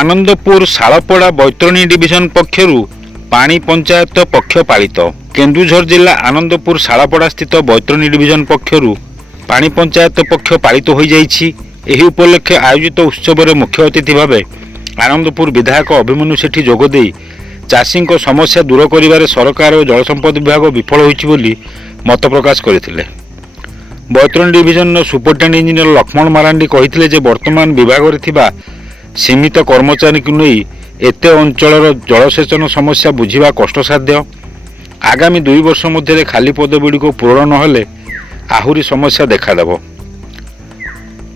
Anandpur शालपड़ा Baitarani division पक्षरु पानी पंचायत पक्ष पालित। केन्दुझर जिला आनंदपुर शालपड़ा स्थित बैतरणी डिविजन पक्षरु पानी पंचायत पक्ष पालित हो जाइछि। एही उपलक्षे आयोजित उत्सव में मुख्य अतिथि भावे आनंदपुर विधायक अभिमन्यु सेठी जोगदे चाषी समस्या दूर करिबारे सरकार और जलसंपद विभाग विफल होइछि बोली मत प्रकाश करथिले। Baitarani division superintendent engineer Laxman Marandi कहिथिले जे वर्तमान विभाग रे थिबा सीमित कर्मचारी को नहीं एते अंचल जलसेचन समस्या बुझा कष्टसाध्य। आगामी 2 वर्ष मध्य खाली पदगुड़ी को पूरण नहेले आहुरी समस्या देखादेव।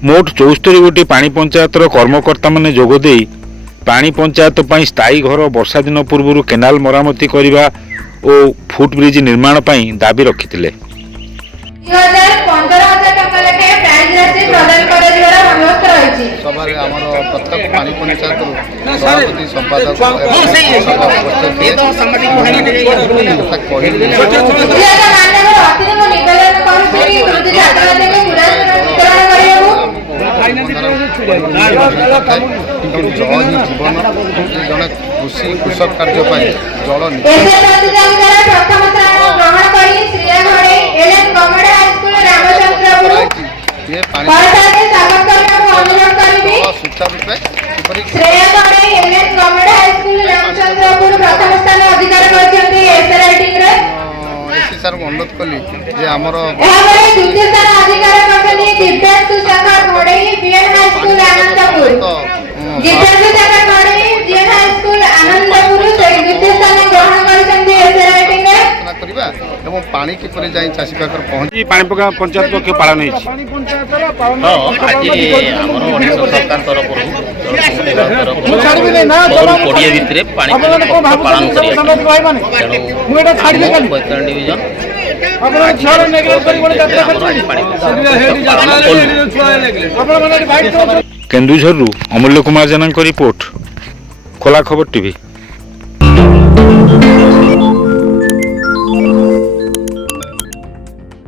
मोट 74 गोटी पानी पंचायत कर्मकर्ता माने जोगदे पानी पंचायत पर स्थायी घर वर्षा दिन पूर्व केनाल मरामती करने और फुटब्रिज निर्माण पर दाबी रखिथिले। सभारे आमर प्रत्येक पानी पंचायत सभापति संपादक जल ही जीवन जड़े कृषि कृषक कार्य जल सर अनुरोध कली जे आमर पानी किपर जाए चाषी पाखर पहुँची पानी पंचायत पक्ष पालन सरकार तरफ कोड़े भितर पालन बैतरणी डिविजन केन्दुझर अमूल्य कुमार जेना रिपोर्ट खोला खबर टीवी।